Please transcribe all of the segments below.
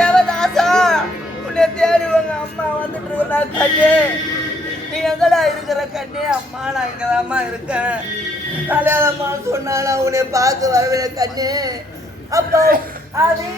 தேவதாசா உன்னை தேடி உங்க அம்மா வந்துட்டு இருக்கா கண்ணே. நீ எங்கடா இருக்கிற கண்ணே? அம்மா நான் இங்கதாம்மா இருக்கேன். கல்யாணம்மா சொன்னா உன்னை பார்த்து வரவே கண்ணே. அப்போ அது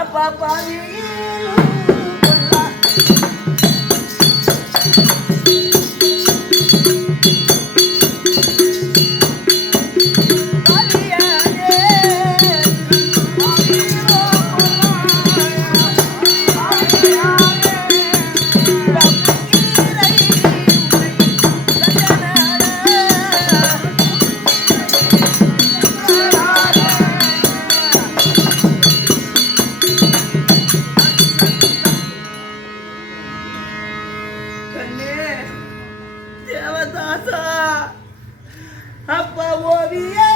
அப்பா பாவி அப்பா ஓவியே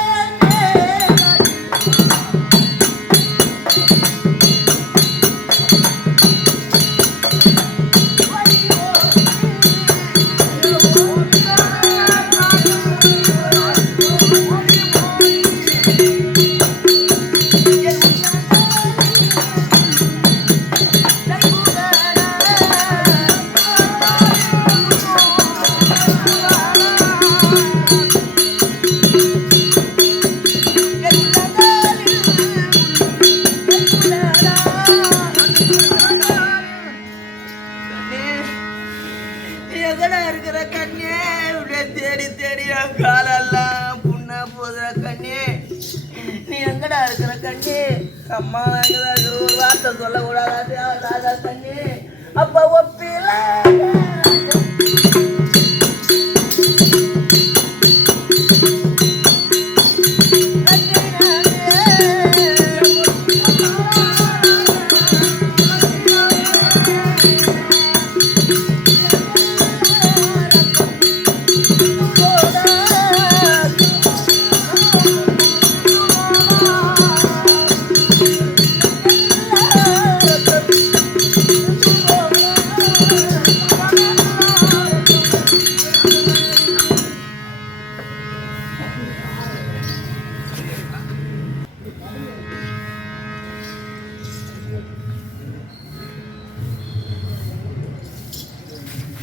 எங்கடா இருக்கிற கண்ணே? உடைய தேடி தேடி காலெல்லாம் புண்ணா போதுற கண்ணே. நீ எங்கடா இருக்கிற கண்ணே? அம்மா எங்கடா இருக்கிற ஒரு வார்த்தை சொல்லக்கூடாதா கண்ணே? அப்ப ஒப்பில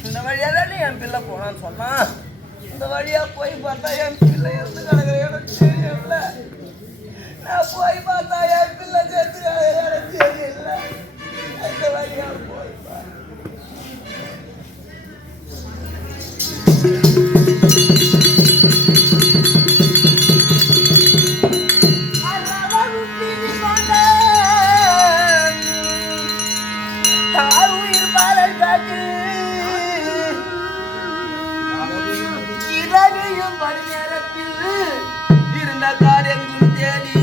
இந்த வழியாதான் என் பிள்ளை போனான்னு சொன்னா, இந்த வழியா போய் பார்த்தா என் பிள்ளை இருந்து கிடக்குற எனக்கு தெரியல. நான் போய் பார்த்தா என் பிள்ளை சேர்த்து கிடக்குற எனக்கு தெரியல. இந்த வழியா போய் இருந்த காரியங்களும் தேடி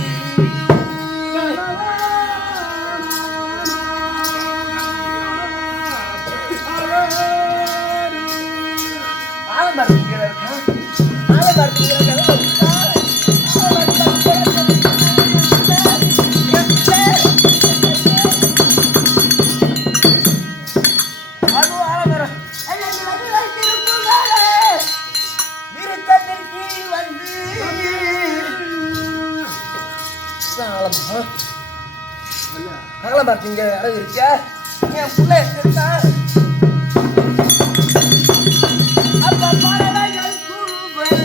அகலம் பார்த்தீங்க அளவு இருக்கா? என் பிள்ளை இருக்கா? அப்பா பாடலா என் கூபல்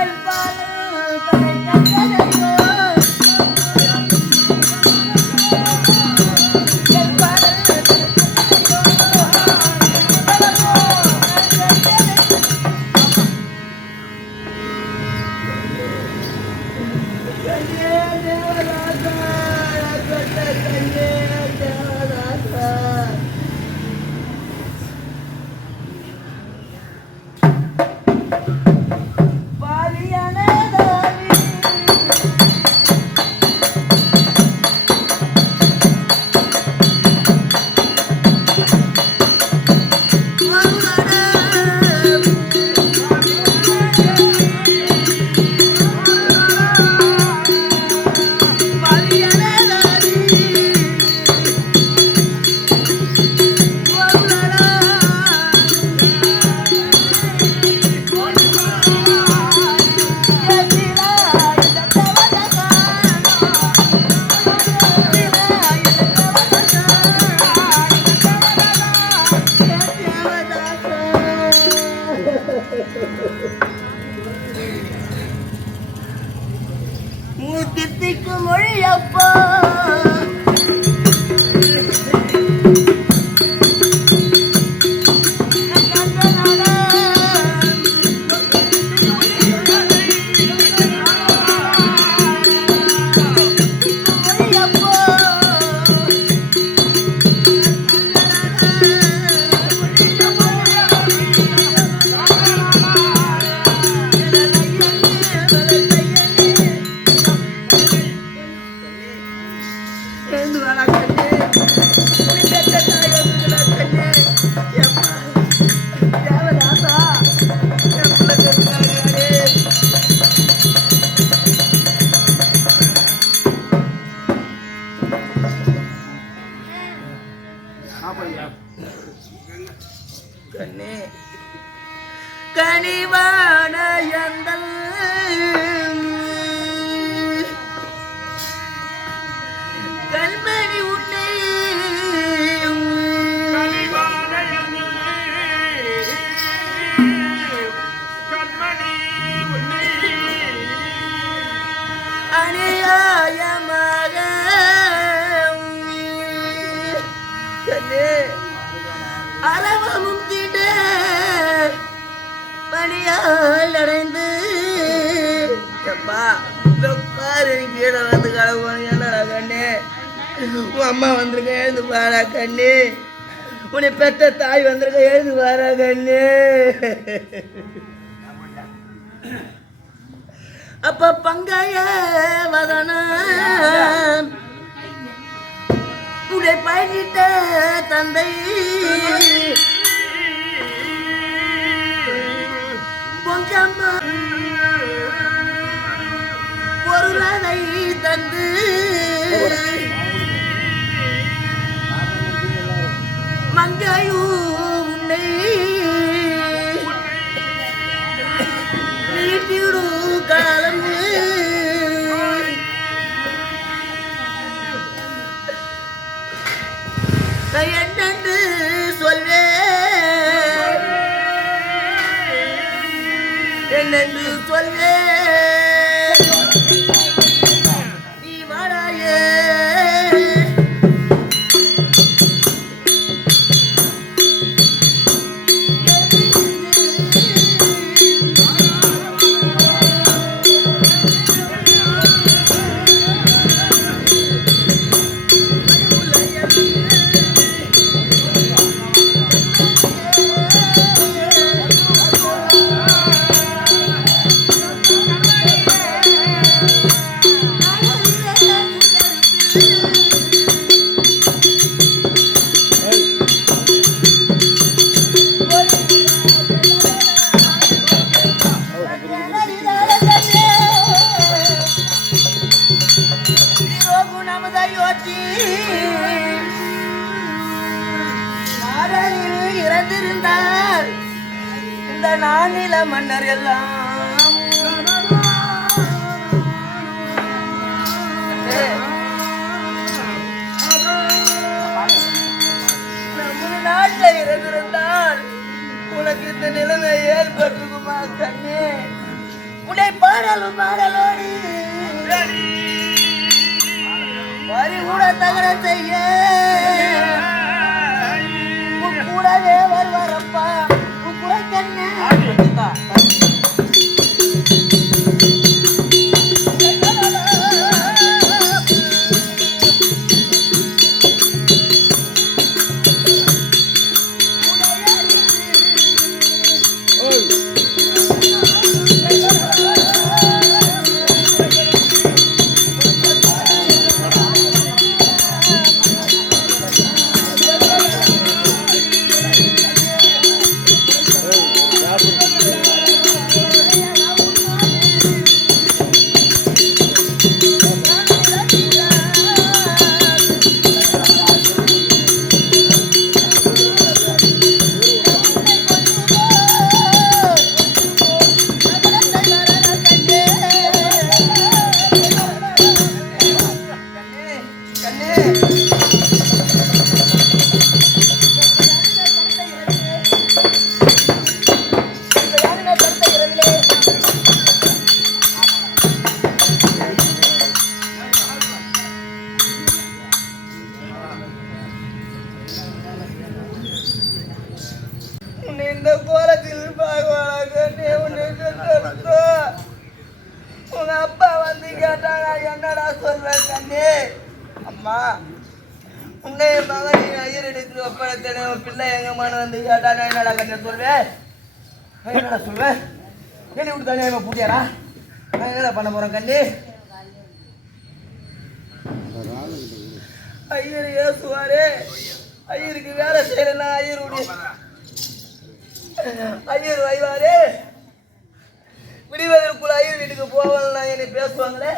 என் பாடல் தலை கண்டனையோ என் பாடல் தேவதாசா. 啊。தித்திக்கும் மொழி அப்பா கனிவான எந்தல் கல்மணி உன்னை அநியாயமாக அரவமும் தீண்ட பணியால் அடைந்து பாரு கீழே வந்து கடவுடா கண்ணு உன் அம்மா வந்திருக்க எழுந்து பாரா கண்ணு உன்னை பெற்ற தாய் வந்திருக்க எழுந்து பாரா கண்ணு அப்ப பங்காய வதன உன்னை பயணிட்ட தந்தை பொங்கம்மா பொருளை தந்து மங்கையூ உன்னை நீட்டிடு கலந்து என்னென்று சொல்வேன் என்னென்று சொல்வேன் நீ வாடாயே இறந்திருந்தால் இந்த நானில மன்னர் எல்லாம் நம்ம நாட்டில் இறந்திருந்தால் உனக்கு இந்த நிலைமை ஏற்பட்டிருக்குமா கண்ணே உன்னை பாடலும் பாடலோடு வரி கூட தகர செய்ய கூடவே வருவாரப்பா கூட கண்ணே Gracias. உங்க அப்பா வந்து கேட்டா நான் என்னடா சொல்வேன் கண்ணே? அம்மா உன்னை மகனை ஐயர் எடுத்து ஒப்படைத்தேன், பிள்ளை எங்கம்மான்னு வந்து கேட்டா நான் என்னடா கண்ணே சொல்வேன்? என்னடா சொல்வேன்? கேள்வி விட்டு தானே பூட்டியாரா? நான் என்னடா பண்ண போறேன் கண்ணே? ஐயர் ஏசுவாரு, ஐயருக்கு வேலை செய்யலன்னா ஐயர் வைவாரு, விடுவதற்குள்ள ஐயர் வீட்டுக்கு போவாங்கன்னா என்னை பேசுவாங்களே.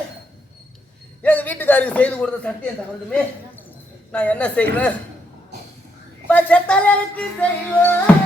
எங்க வீட்டுக்காருக்கு செய்து கொடுத்த சத்தியம் தவறுதுமே, நான் என்ன செய்வேன்? பச்சத்தலைக்கு செய்வேன்.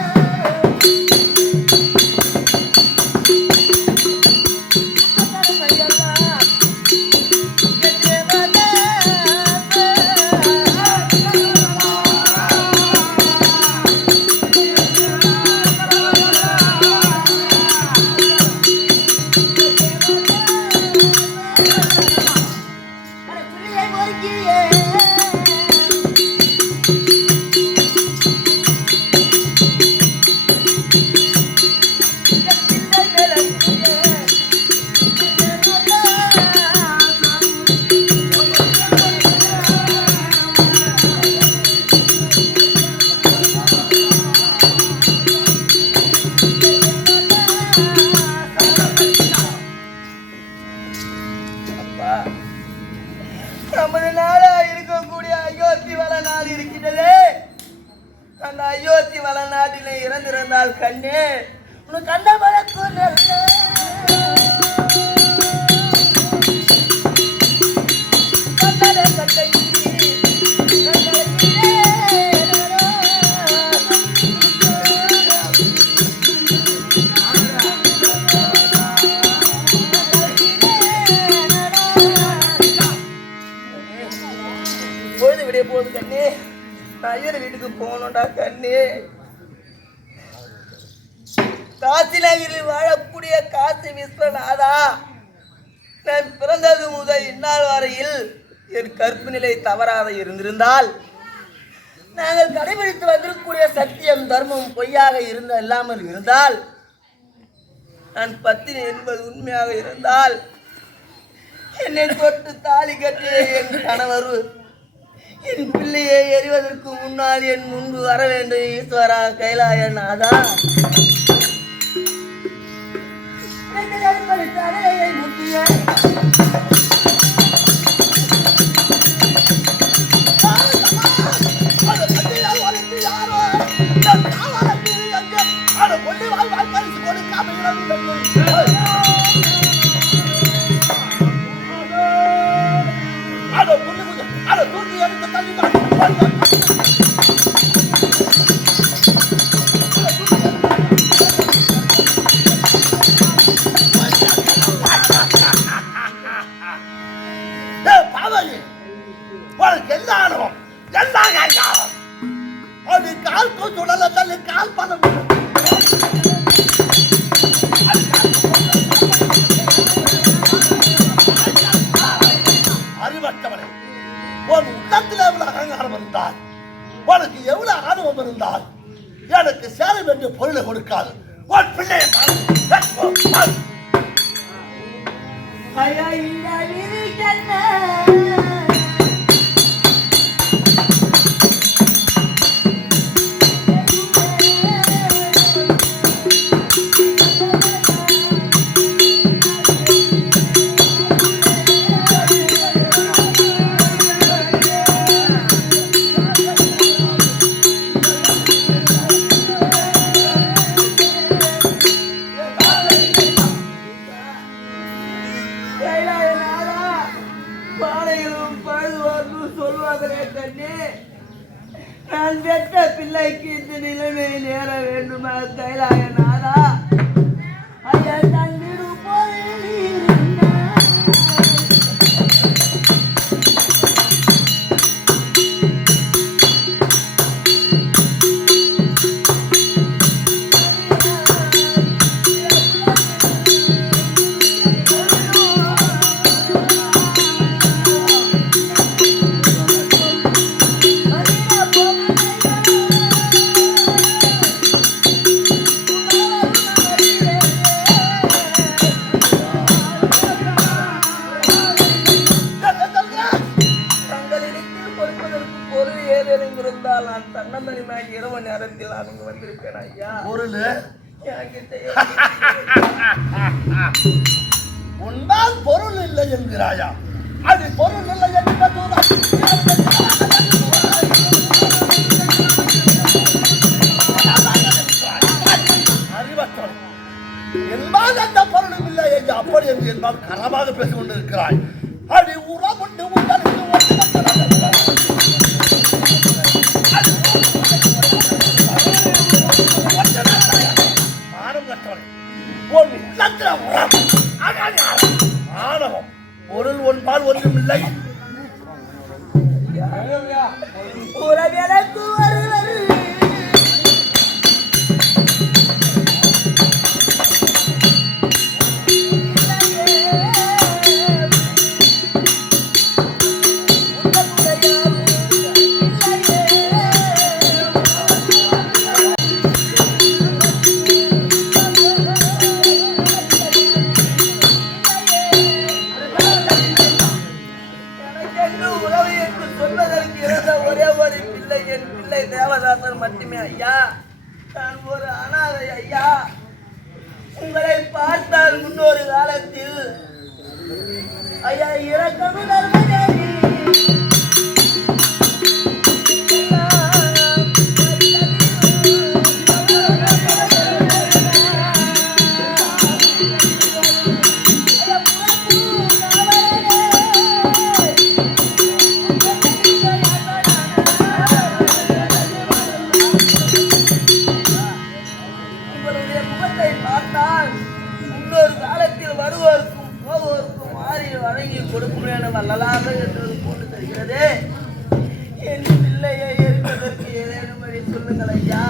நமது நாடா இருக்கக்கூடிய அயோத்தி வள நாடு இருக்கிறதே, அந்த அயோத்தி வள நாட்டிலே இறந்திருந்தால் கண்ணே உனக்கு கண்ட வழக்கு நல்ல பொழுது விடிய போகுது கண்ணே, நான் ஐயர் வீட்டுக்கு போகணும்டா கண்ணே. காசி நகரில் வாழக்கூடிய காசி விஸ்வநாதா, நான் பிறந்தது முதல் இந்நாள் வரையில் என் கற்பு நிலை தவறாத இருந்திருந்தால், நாங்கள் கடைபிடித்து வந்திருக்கக்கூடிய சத்தியம் தர்மம் பொய்யாக இல்லாமல் இருந்தால், நான் பத்தினி என்பது உண்மையாக இருந்தால், என்னை தொட்டு தாலி கட்டிய என் கணவர் என் பிள்ளையை எறிவதற்கு முன்னால் என் முன்பு வர வேண்டும். ஈஸ்வரா கைலாயநாதா, முக்கிய அறிவற்றவனே, உன் உள்ளத்தில் எவ்வளவு அகங்காரம் இருந்தால், உனக்கு எவ்வளவு ஆணவம் இருந்தால், எனக்கு சேர வேண்டிய பொருளை கொடுக்காது. உன் பிள்ளையை சொல்வார்களே கண்ணே, நான் பெற்ற பிள்ளைக்கு இந்த நிலைமையில் ஏற வேண்டுமா கைலாயநாதா? ஐயா தங்கிடு இரவு நேரத்தில் நான் இங்க வந்திருக்கேன் ஐயா. பொருள் என்கிட்ட உன்னால் பொருள் இல்லை என்கிறாயா? அது பொருள் இல்லை என்பதுதான் அறிவற்றோம் என்பால் அந்த பொருளும் இல்லை என்று அப்படி என்று என்பால் கரமாக பேசிக் கொண்டிருக்கிறாய். அடி உறவுண்டு உங்களுக்கு மானம் கற்றவனை ஆணவம் பொருள் ஒன்பால் ஒன்றும் இல்லை. உறவினருக்கு ஒருவர் மட்டுமே ஐயா. நான் ஒரு அனாதை ஐயா. உங்களை பார்த்தால் முன்னொரு காலத்தில் ஐயா இறக்கமும் வல்லலாக என்பது போட்டு தருகிறது. என் பிள்ளையை எரிப்பதற்கு ஏதேனும் வழி சொல்லுங்கள் ஐயா.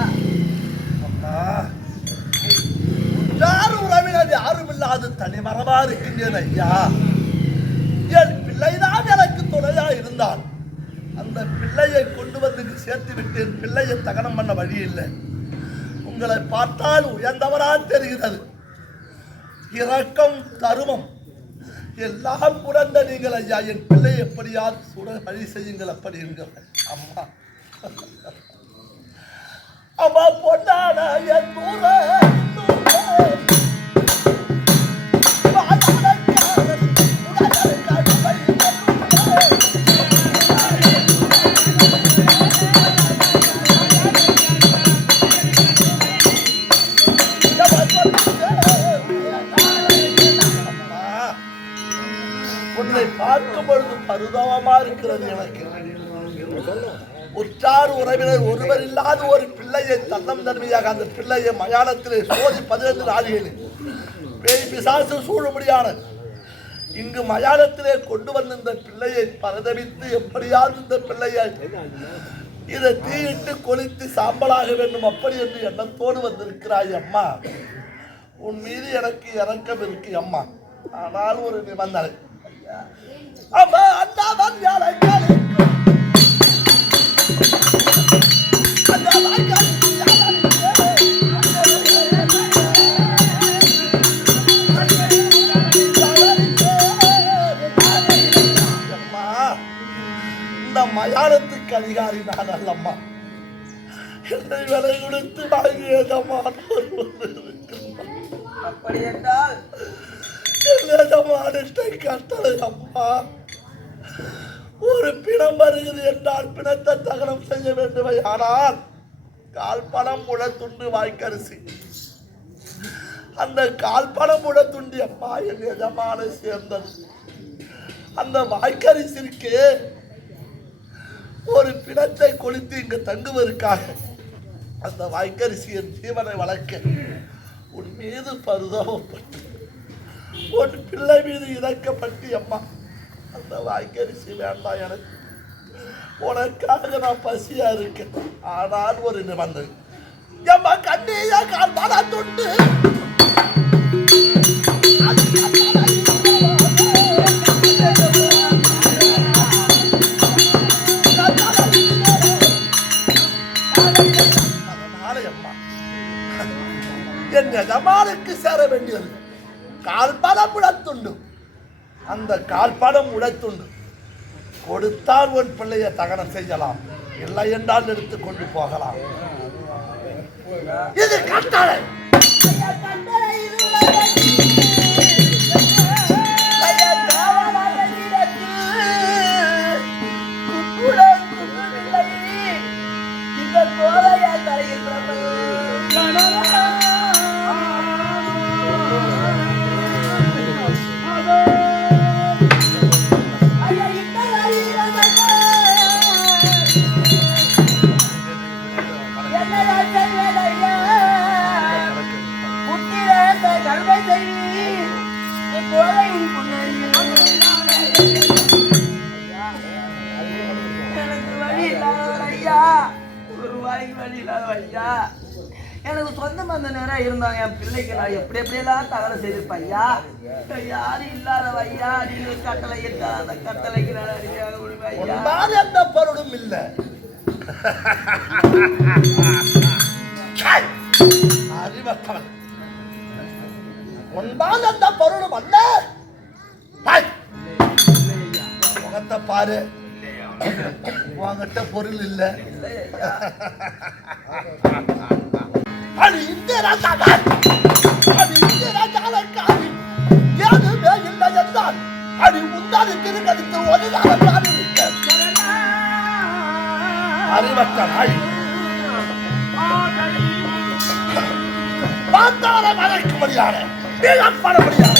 உறவினர் யாரும் இல்லாது தனிமரமா இருக்கின்றேன் ஐயா. என் பிள்ளைதான் எனக்கு துணையா இருந்தால் அந்த பிள்ளையை கொண்டு வந்து சேர்த்து விட்டு என் பிள்ளையை தகனம் பண்ண வழி இல்லை. உங்களை பார்த்தால் உயர்ந்தவரா தெரிகிறது. இரக்கம் தருமம் எல்லாம் புரண்ட நீங்கள் ஐயா. என் பிள்ளை எப்படியாவது சுட வழி செய்யுங்கள் அப்படி இருங்கள் அம்மா. அம்மா பொன்னான என் பார்க்கும் பொழுது பரிதாபமா இருக்கிறது எனக்கு. உற்றார் உறவினர் ஒருவர் இல்லாத ஒரு பிள்ளையை தன்னம் தன்மையாக அந்த பிள்ளையை மயானத்திலே சோதி 15 நாளிகளில் பேய் பிசாசு சூழும்படியான இங்கு மயானத்திலே கொண்டு வந்து இந்த பிள்ளையை பரதவித்து எப்படியாவது இந்த பிள்ளையை இதை தீயிட்டு கொளித்து சாம்பலாக வேண்டும் அப்படி என்று எண்ணத்தோடு வந்திருக்கிறாய் அம்மா. உன் மீது எனக்கு இரக்கம் இருக்கு அம்மா. ஆனால் ஒரு நிபந்தனை அம்மா. அண்ணாதான் இந்த மயானத்துக்கு அதிகாரி நான் அல்லம்மா. என்னை விலை கொடுத்து வாங்கியதம்மா. அப்படி என்றால் கட்டளை அம்மா. ஒரு பிணம் வருகிறது என்றால் பிணத்தை தகனம் செய்ய வேண்டுமே. ஆனால் கால்பணம் முழத்துண்டு வாய்க்கரிசி. அந்த கால்பணம் முழத்துண்டி அம்மா என் எஜமான சேர்ந்தது. அந்த வாய்க்கரிசிற்கு ஒரு பிணத்தை கொளுத்து இங்கு தங்குவதற்காக அந்த வாய்க்கரிசியின் ஜீவனை வளர்க்க உன் மீது பரிதாபப்பட்டு ஒரு பிள்ளை மீது இறக்கப்பட்டு அம்மா அந்த வாய்க்கரிசி வேண்டாம் எனக்கு. உனக்காக நான் பசியா இருக்கேன். ஆனால் ஒரு நிபந்தனை அம்மா. கண்ணியா கால் பாடா தொண்டு அதனால அம்மா என் எஜமானுக்கு சேர வேண்டியது கால்படம் உழைத்துண்டு. அந்த கால்படம் உழைத்துண்டு கொடுத்தால் உன் பிள்ளையை தகனம் செய்யலாம், இல்லை என்றால் எடுத்து கொண்டு போகலாம். இது கட்டளை. ஐயா கட்டளை இதுவரை ஐயா காவலாக நீரத்தில் குக்குடன் குக்குமில்லை இந்த கோவையா தலையில் பிரபல் எனக்கு சொந்த பந்த நேரம் இருந்தாங்க என் பிள்ளைக்கு நான் எப்படி எப்படியெல்லாம் தகவல் செய்திருப்பேன் ஐயா யாரும் இல்லாத ஐயா நீங்க கட்டளை இருக்கா அந்த கட்டளைக்கு நான் எந்த பொருளும் இல்லை. அறிவத்தவன் உன்பால் எந்த பொருளும் அல்ல. முகத்தை பாரு, உங்ககிட்ட பொருள் இல்லை. அது இந்த ராஜாதான், அது இந்த ராஜாவுக்காக ஏதுமே இல்லை என்றால் அது முந்தாதி திருக்கடித்து ஒரு நாள் இருக்க அறிவத்தனாய் பார்த்தார மறைக்கும்படியான வீழப்படபடியான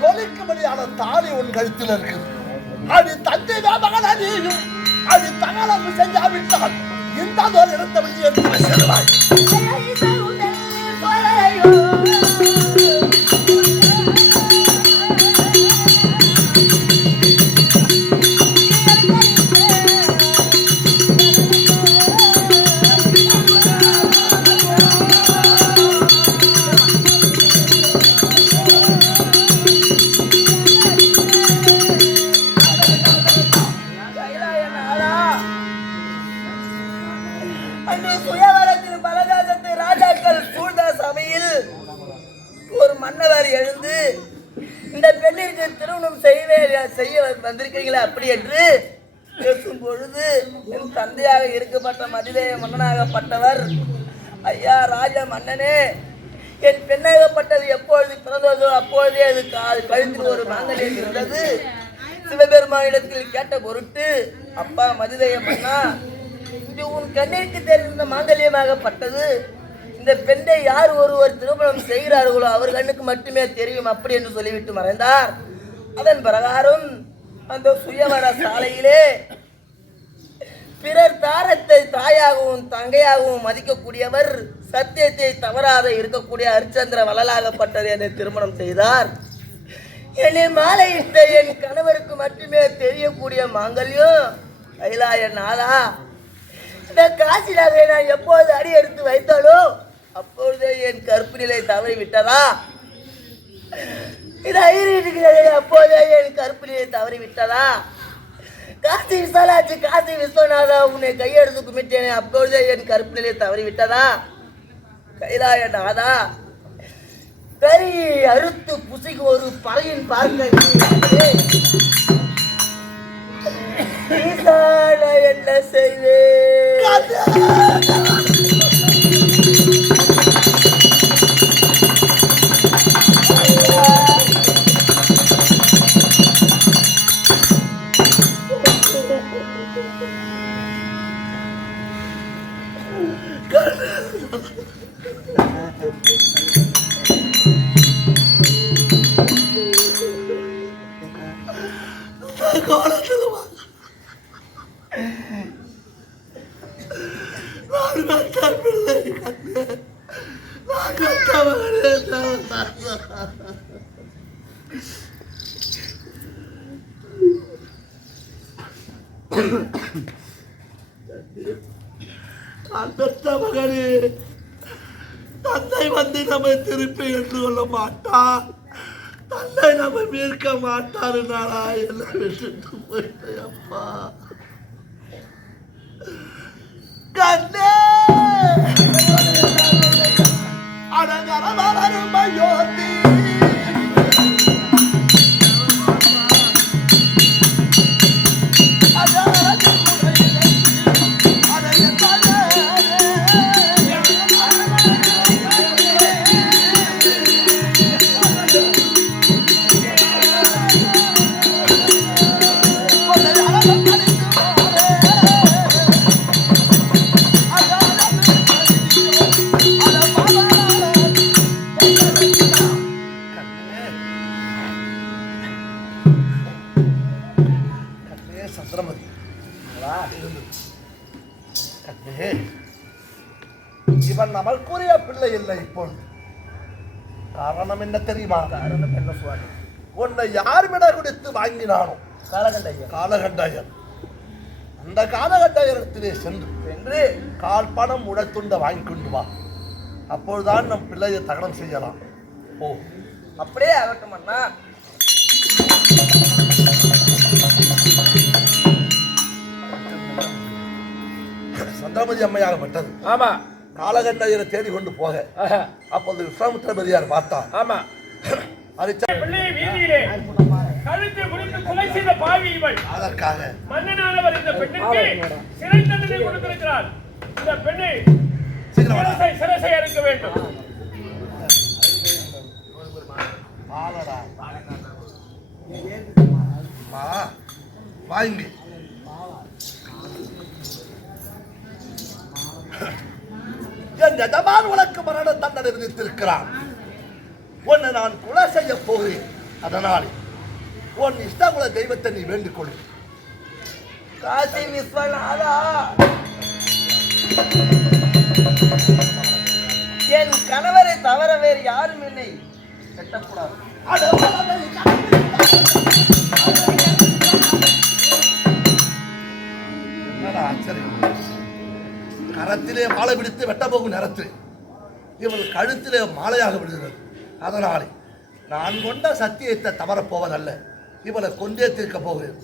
சொல்லிக்கும்படியான தாலி உன் கழுத்தில் இருக்குது. அது தந்தை மகன் அணியும் அது தகவல் செஞ்சாவிட்டால் இந்த ஒரு இடத்தை வெளியே செல்வாய். சுயவரத்தில் பலதாசத்து ராஜாக்கள் சூழ்ந்த சபையில் ஒரு மன்னவர் எழுந்து இந்த பெண்ணிற்கு திருமணம் செய்ய வந்திருக்கிறீங்களா அப்படி என்று பேசும் பொழுது என் தந்தையாக இருக்கப்பட்ட மதிதேய மன்னனாகப்பட்டவர் ஐயா ராஜ மன்னனே என் பெண்ணாகப்பட்டது எப்பொழுது பிறந்ததோ அப்பொழுதே அது கழுத்தில் ஒரு மாங்கல்யம் இருந்தது. சிவபெருமானிடத்தில் கேட்ட பொருட்டு அப்பா மதிதேய மன்னா இது உன் கண்ணிற்கு தெரிந்த மாங்கல்யமாகப்பட்டது. இந்த பெண்ணை யார் ஒருவர் திருமணம் செய்கிறார்களோ அவர் கண்ணுக்கு மட்டுமே தெரியும் அப்படி என்று சொல்லிவிட்டு மறைந்தார். அதன் பிரகாரம் அந்த சுயவர சாலையிலே பிறர் தாரத்தை தாயாகவும் தங்கையாகவும் மதிக்கக்கூடியவர் சத்தியத்தை தவறாத இருக்கக்கூடிய ஹரிச்சந்திர வள்ளலாகப்பட்டது என்னை திருமணம் செய்தார். என்னை மாலையிட்ட என் கணவருக்கு மட்டுமே தெரியக்கூடிய மாங்கல்யம் கைலாய நாதா இந்த காசி நகரை நான் எப்போது அடி எடுத்து வைத்தாலோ அப்பொழுதே என் கற்பு நிலை தவறி விட்டதா? இது ஐரீட்டுக்கு அப்போதே என் கற்பு நிலை தவறி விட்டதா? காசி விசாலாச்சு காசி விஸ்வநாதா உன்னை கையெடுத்து குமிட்டேனே அப்பொழுதே என் கற்பு நிலை தவறி விட்டதா? கைலாய நாதா கறி அறுத்து புசிக்கு ஒரு பறையின் பார்க்க என்ன செய்வேன்? அந்த மகனே தந்தை வந்து நம்மை திருப்பி என்று கொள்ள மாட்டார், தந்தை நம்மை மீட்க மாட்டாரு. நாளா எல்லாம் விட்டுட்டு போயிட்டேன் அப்பா. கண்ணே அடங்கரவரும் யோத்தி நமக்குரிய பிள்ளை இல்லை இப்பொழுது. காரணம் என்ன தெரியுமா? காரணம் என்ன சுவாமி? உன்னை யாருமிட கொடுத்து வாங்கினானோ காலகண்டையர். காலகண்டையர். அந்த காலகண்டையரிடத்திலே சென்று கால் பணம் உடத்துண்ட வாங்கி கொண்டு வா. அப்பொழுதுதான் நம் பிள்ளையை தகனம் செய்யலாம். ஓ, அப்படியே ஆகட்டும் அண்ணா. சந்திரமதி அம்மையாகப்பட்டது. ஆமா. காலகண்டையரை தேடி கொண்டு போக அப்போது விஸ்வாமித்திர பெரியார் பார்த்தார். ஆமா. பிள்ளையை வீதியிலே கழுத்தை முறித்து கொலை செய்த பாவி இவள். அதற்காக மன்னனானவர் இந்த பெண்ணுக்கு சிறை தண்டனை கொடுத்திருக்கிறார். இந்த பெண்ணை சிரசை அறுக்க வேண்டும். வாங்கி என் எஜமான் உனக்கு மரண தண்டனை விதித்திருக்கிறான். உன்னை நான் கொலை செய்ய போகிறேன். அதனால் உன் இஷ்டகுல தெய்வத்தை நீ வேண்டிக் கொள். காசி விஸ்வநாதா, என் கணவரை தவிர வேறு யாரும் என்னை கட்டக்கூடாது. கரத்திலே மாலை பிடித்து வெட்ட போகும் நேரத்தில் இவள் கழுத்திலே மாலையாக விடுகிறது. அதனாலே நான் கொண்ட சத்தியத்தை தவறப் போவதல்ல, இவளை கொண்டே தீர்க்க போகிறேன்.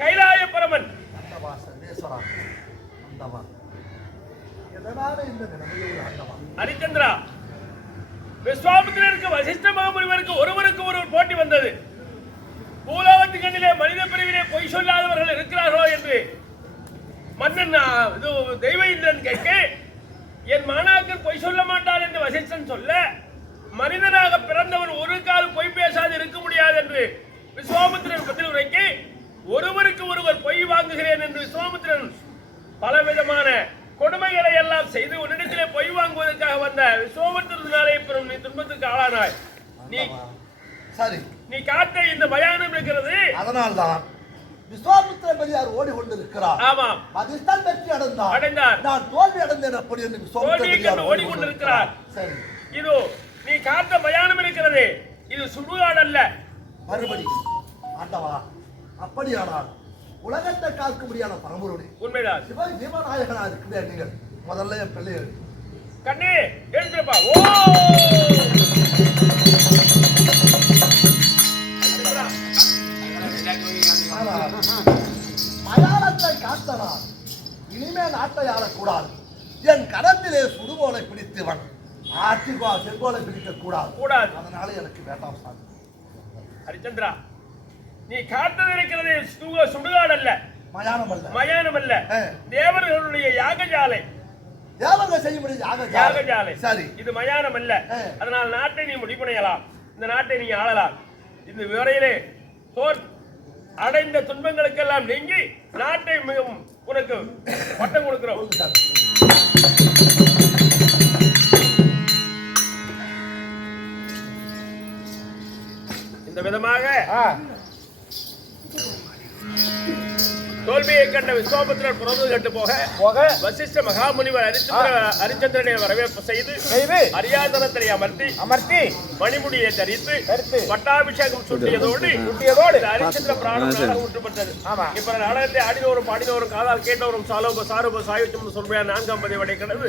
கைலாய பரமன் ஹரிச்சந்திரா, விஸ்வாமித்திரருக்கு வசிஷ்ட மகாமுனிவருக்கு ஒருவருக்கு ஒருவர் போட்டி வந்தது. பூலோகத்து கண்ணிலே மனித பிரிவிலே பொய் சொல்லாதவர்கள் இருக்கிறார்களோ என்று மன்னன் தெய்வ இந்திரன் கேட்க, என் மாணாக்கர் பொய் சொல்ல மாட்டார் என்று வசிஷ்டன் சொல்ல, மனிதனாக பிறந்தவர் ஒரு காலம் பொய் பேசாது இருக்க முடியாது என்று விஸ்வாமித்திரன் பதில் உரைக்க, ஒருவருக்கு ஒருவர் பொய் வாங்குகிறேன் என்று விஸ்வாமித்திரன் பலவிதமான கொடுமைகளை எல்லாம் செய்து உன்னிடத்திலே பொய் வாங்குவதற்காக வந்த விஸ்வாமித்திரனாலே பெரும் நீ துன்பத்துக்கு ஆளானாய். சரி, நீ காட்ட இந்த பயானம் இருக்கிறது. அதனால்தான் விஸ்வாமித்திர பெரியார் ஓடிக்கொண்டிருக்கிறார். ஆமாம், வசிஷ்டன் வெற்றி அடைந்தார். நான் தோல்வி அடைந்தேன் அப்படி என்று விஸ்வாமித்திர பெரியார் ஓடிக்கொண்டிருக்கிறார். சரி, இது நீ காட்ட பயானம் இருக்கிறது. இது சுடுகாடு அல்ல. மறுபடி ஆண்டவா, அப்படியானால் உலகத்தை காக்க முடியாத பரம்பொருளே, உண்மைதான், சிவன் ஜீவநாயகனா இருக்கிற நீங்கள் முதல்ல என் பிள்ளைகள் கண்ணே எழுந்திருப்பா. ஓ, மயானத்தை காத்தனால் இனிமேல் நாட்டை ஆளக்கூடாது. என் கரத்திலே சுடுகோலை பிடித்தவன் ஆட்சிகோ செங்கோலை பிடிக்க கூடாது. அதனால எனக்கு வேண்டாம் சாமி. ஹரிச்சந்திரா, நீ காத்தது இருக்கிறது சுடுகாடு அல்ல, மயானம் அல்ல, தேவர்களுடைய யாகஜாலை. தேவர்கள் செய்யும்படி யாகஜாலை. சரி, இது மயானம் அல்ல. அதனால் நாட்டை நீ முடிப்படையலாம், இந்த நாட்டை நீ ஆளலாம். இந்த வரையிலே அடைந்த துன்பங்களுக்கெல்லாம் நீங்கி நாட்டை மிகவும் உனக்கு பட்டம் கொடுக்கிறோம். இந்த விதமாக தோல்வியை கண்ட விஸ்வாமித்திரர் புறவு கட்டு போக வசிஷ்ட மகாமுனிவர் ஹரிச்சந்திரனை வரவேற்பு செய்து அரியாசனத்தை அமர்த்தி மணிமுடியை தரித்து பட்டாபிஷேகம் சுட்டியதோடு ஹரிச்சந்திர பிராணம் ஊற்றப்பட்டது. இப்ப நாடகத்தை ஆடினோரும் பாடினோரும் காதால் கேட்டோரும் சாரோப சாயுச்சம் சொல்ற 4ஆம் பதிவடை கடவு